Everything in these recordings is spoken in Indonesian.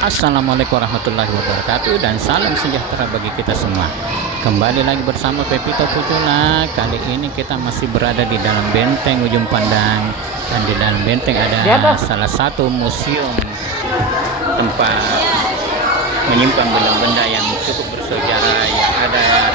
Assalamualaikum warahmatullahi wabarakatuh dan salam sejahtera bagi kita semua. Kembali lagi bersama Pepito Pujula. Kali ini kita masih berada di dalam benteng Ujung Pandang, dan di dalam benteng ada salah satu museum tempat menyimpan benda-benda yang cukup bersejarah yang ada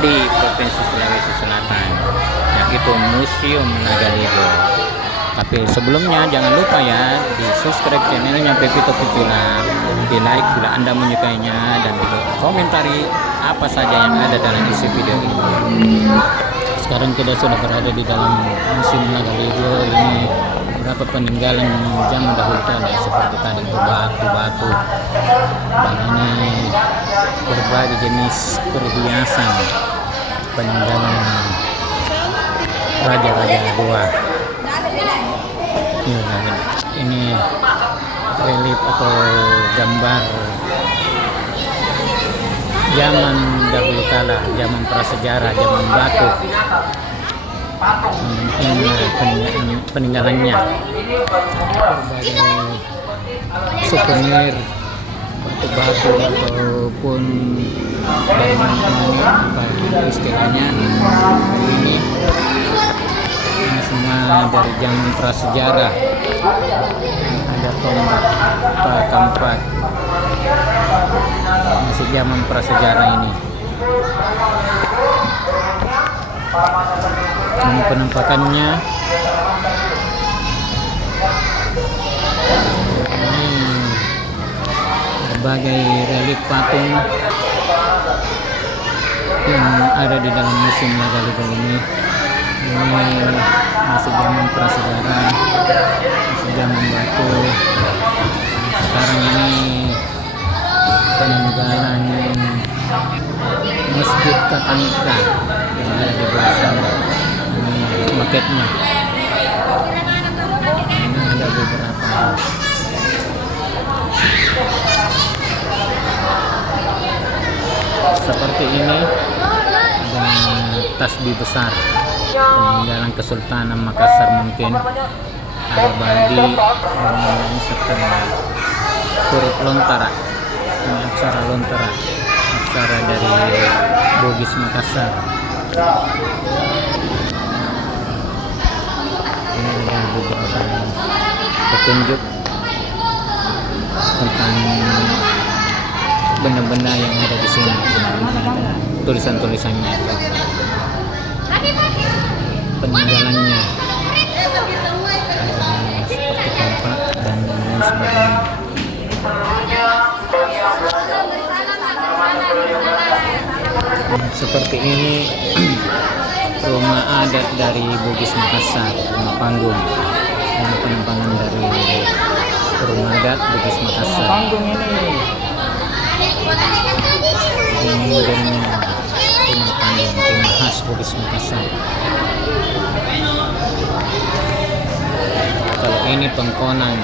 di Provinsi Sulawesi Selatan, yaitu Museum Nagaligo. Tapi sebelumnya jangan lupa ya di subscribe channelnya Pepito Pujula, di like bila anda menyukainya, dan di komentari apa saja yang ada dalam isi video ini. Sekarang kita sudah berada di dalam Museum Nagaligo. Ini beberapa peninggalan zaman dahulu kala seperti tadi itu batu-batu, dan ini berbagai jenis perhiasan peninggalan raja-raja Goa. Ini relief atau gambar zaman dahulu kala, zaman prasejarah, zaman batu. Ini peninggalannya, berbagai souvenir batu-batu ataupun dari mana-mana, apa istilahnya ini semua dari zaman prasejarah. Ada tombak kampak, masih zaman prasejarah ini. Ini penampakannya. Ini berbagai relik patung yang ada di dalam Museum Nagaligo ini. Ini masih zaman prasejarah, masih zaman batu. Sekarang ini peninggalan Masjid Katanika yang ada di belakang. Ini maketnya. Ini ada beberapa seperti ini. Ada tasbih besar peninggalan Kesultanan Makassar, mungkin ada badi dan lain serta huruf lontara. Ini aksara lontara, aksara dari Bugis Makassar. Ini ada beberapa petunjuk tentang benda-benda yang ada di sini. Ini ada tulisan-tulisannya itu, peninggalannya, ada seperti kampak dan lain sebagainya. Seperti ini rumah adat dari Bugis Makassar, rumah panggung. Ini penampangan dari rumah adat Bugis Makassar. Ini modelnya rumah panggung, rumah khas Bugis Makassar. Kalau ini Pengkonan,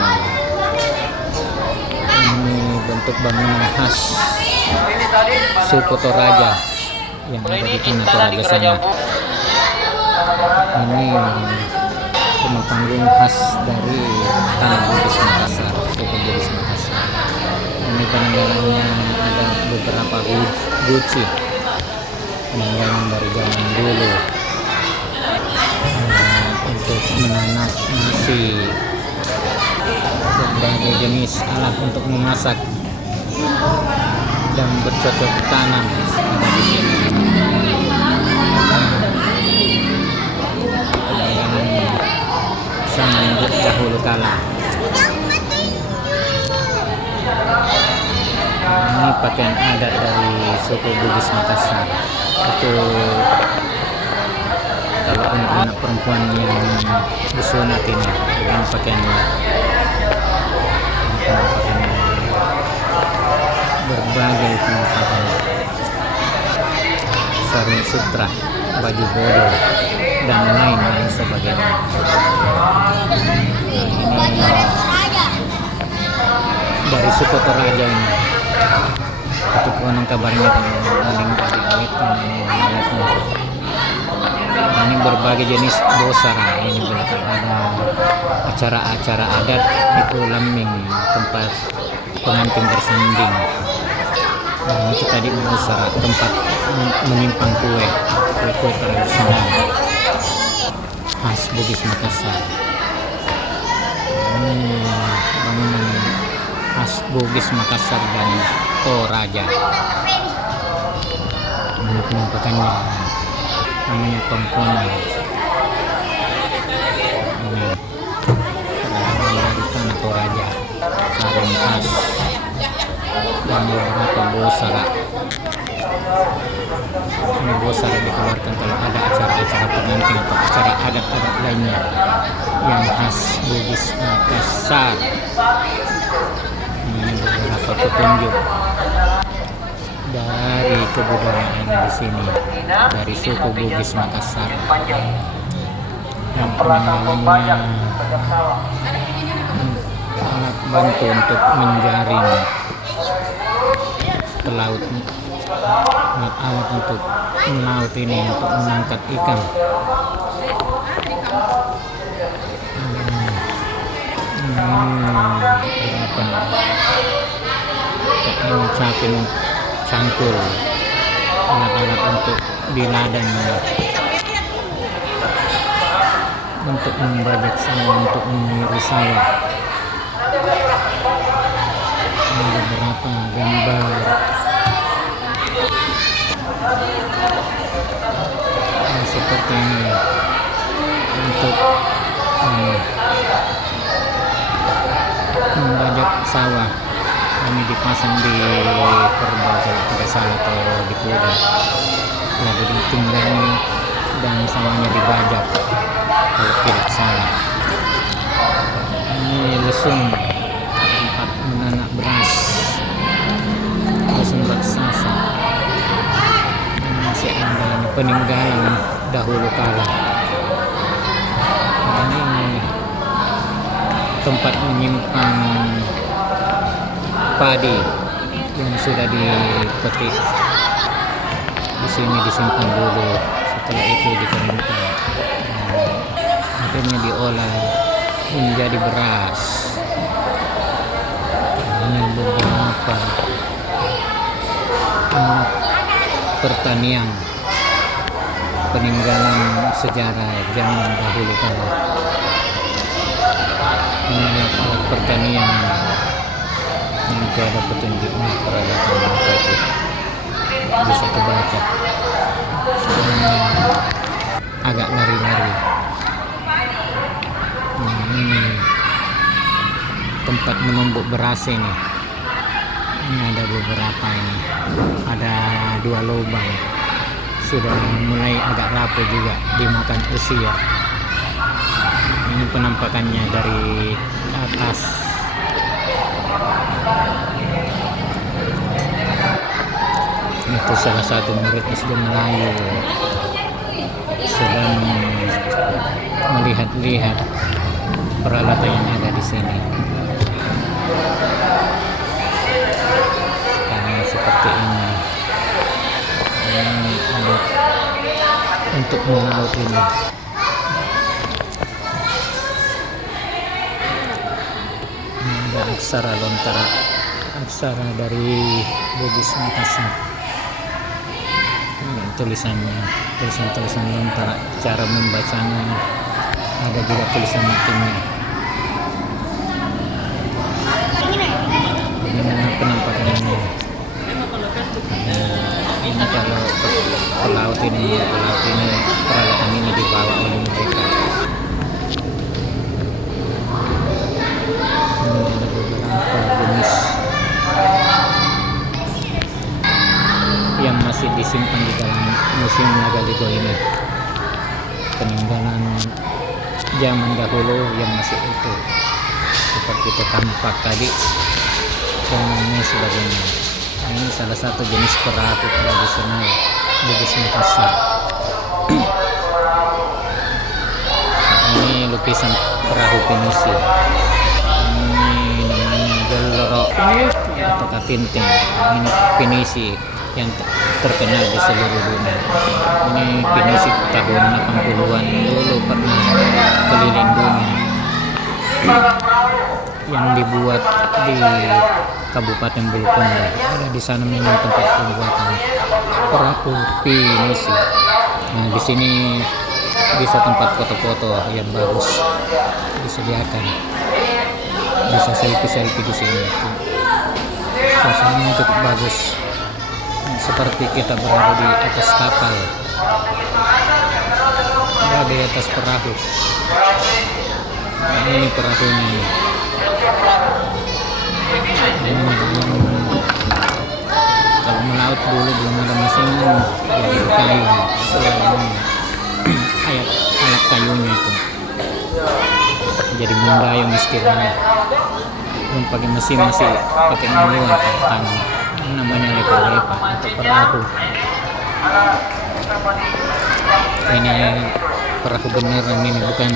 ini bentuk bangunan khas suku Toraja yang ada di tanah Toraja sana. Ini rumah panggung khas dari tanah Bugis Makassar, suku Bugis Makassar. Ini peninggalannya, ada beberapa guci peninggalan dari zaman dulu. Untuk menanam nasi, berbagai jenis alat untuk memasak dan bercocok tanam ada di sini. Zaman dahulu kala. Ini pakaian adat dari suku Bugis Makassar. Itu kalau anak-anak perempuan yang disunat ini dengan pakaiannya. Berbagai penampakan sarung sutra, baju bodoh, dan lain-lain sebagainya. Nah, ini dari suku Toraja ini. Itu konon kabarnya kalau paling dari awet ini awetnya. Ini berbagai jenis bosara. Ini belakang ada acara-acara adat, itu lambing tempat pengantin bersanding. Nah, itu tadi bosara, tempat menyimpan kue tradisional khas Bugis Makassar. Ini bangunan khas Bugis Makassar dan Toraja. Ini penampakannya, namanya Pangkona. Ini peralatan dari tanah Toraja, sarung khas dan beberapa bosara. Ini bosara dikeluarkan kalau ada acara-acara pengantin atau acara adat-adat lainnya yang khas Bugis Makassar. Ini beberapa petunjuk dari kebudayaan di sini, dari suku Bugis Makassar, yang peninggalannya alat bantu untuk menjaring ke laut, alat untuk melaut ini untuk menangkap ikan. Ini saking cangkul, alat-alat untuk di ladang, untuk membajak sawah, untuk mengiris sawah. Ini beberapa gambar seperti ini untuk membajak sawah. Ini dipasang di kerbau kalau tidak salah, atau di kuda, lalu ditunggangi dan sawahnya dibajak kalau tidak salah. Ini lesung tempat menanak beras, lesung raksasa. Ini masih ada, ini peninggalan dahulu kala. Ini tempat menyimpan padi yang sudah dipetik. Di sini disimpan dulu, setelah itu dikeringkan, akhirnya diolah menjadi beras. Ini beberapa alat pertanian peninggalan sejarah zaman dahulu kala. Ini alat pertanian. Itu ada petunjuknya, peralatan apa itu bisa kebaca. Sebenarnya agak ngeri-ngeri. Nah, ini tempat menumbuk beras ini. Ini ada beberapa, ini ada 2 lubang, sudah mulai agak rapuh juga dimakan usia. Ini penampakannya dari atas. Itu salah satu murid SD Melayu sedang melihat-lihat peralatan yang ada di sini. Sekarang seperti ini. Ini alat untuk melaut ini. Ini ada aksara lontara, aksara dari Bugis Makassar. Tulisannya, tulisan lontara, cara membacanya, ada juga tulisan latinnya. Bagaimana penampakan ini? Ini kalau pelaut ini peralatan ini dibawa oleh mereka. Ini ada beberapa jenis yang masih disimpan di dalam Museum Nagaligo ini, peninggalan zaman dahulu yang masih utuh, seperti itu kampak tadi dan lain sebagainya. Nah, ini salah satu jenis perahu tradisional Bugis Makassar. Ini lukisan perahu pinisi. Ini namanya gelorok atau tinting. Ini pinisi yang terkenal di seluruh dunia. Ini Pinisi tahun 80-an dulu pernah keliling dunia, yang dibuat di Kabupaten Bulukumba. Ada di sana memang tempat pembuatan perahu Pinisi. Nah, di sini bisa tempat foto-foto yang bagus disediakan, bisa selfie di sini. Suasananya cukup bagus, seperti kita berada di atas kapal, di atas perahu. Nah, ini perahunya ini. Kalau melaut dulu belum ada mesin, jadi kayu. Alat kayunya itu jadi mendayung istilahnya. Belum pakai mesin, masih pakai manual, pakai tangan. Namanya lepa-lepa atau perahu. Ini perahu beneran, ini bukan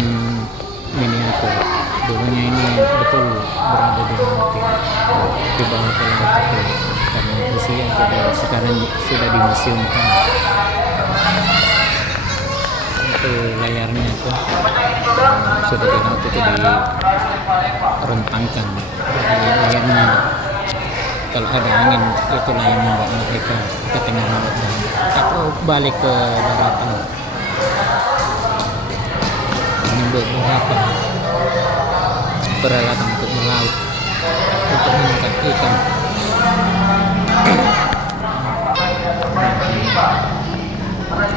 miniatur. Dulunya ini betul berada di laut, di bawah ke laut itu, karena usia, jadi sekarang sudah dimuseumkan. Itu layarnya itu sudah di laut, itu direntangkan. Jadi layarnya kalau ada angin, itulah yang membuat mereka ke tengah laut atau balik ke daratan. Ini beberapa peralatan untuk melaut, untuk menangkap ikan.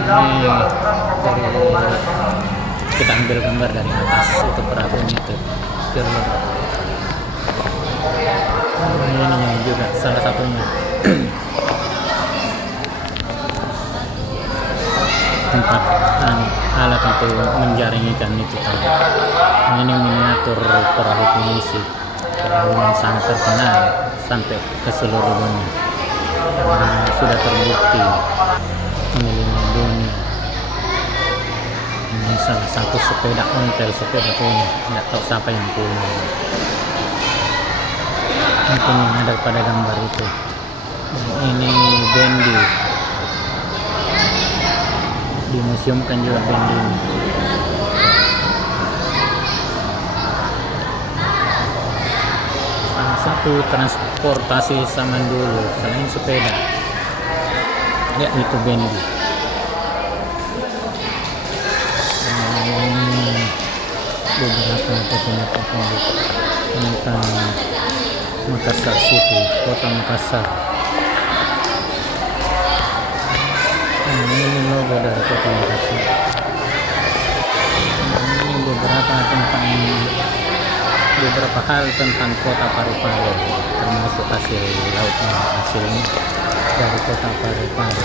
Ini dari kita ambil gambar dari atas, itu perahunya itu. Ini juga salah satunya. Tempat alat untuk menjaring ikan itu tadi. Nah, ini miniatur perahu Pinisi, perahu yang sangat terkenal sampai ke seluruh dunia. Sudah terbukti keliling dunia. Ini salah satu sepeda ontel, sepeda punya, tidak tahu siapa yang punya. Mungkin yang ada pada gambar itu. Dan ini bendi, dimuseumkan juga bendi ini. Salah satu transportasi zaman dulu selain sepeda, ya itu bendi. Beberapa foto-foto tentang Makassar City, kota Makassar. Ini logo dari kota Makassar. Ini beberapa hal tentang kota Parepare, termasuk hasil lautnya, hasilnya dari kota Parepare.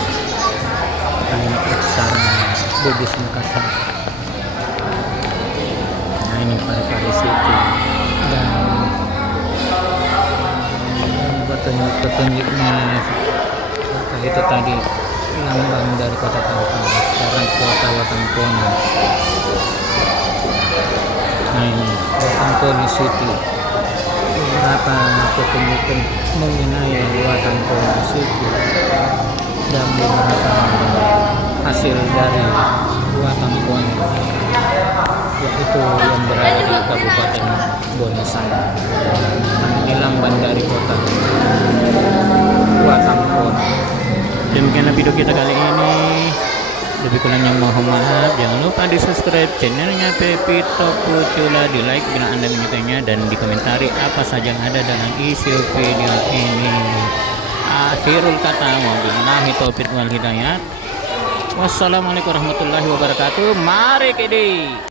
Ini aksara Bugis Makassar. Nah, ini Parepare City, dan petunjuknya itu tadi lambang dari kota Parepare, sekarang kota Watampone. Nah, ini Watampone City. Beberapa petunjuk mengenai Watampone City dan beberapa hasil dari Watampone, yaitu yang berada di Kabupaten Bonesana. Ini lambang dari kota Watampone. Demikianlah video kita kali ini. Lebih kurangnya mohon maaf. Jangan lupa di subscribe channelnya Pepito Pucula, di like bila anda menyukainya, dan dikomentari apa saja yang ada dalam isi video ini. Akhirul kata, wabillahi taufiq wal hidayah. Wassalamualaikum warahmatullahi wabarakatuh. Mari kede.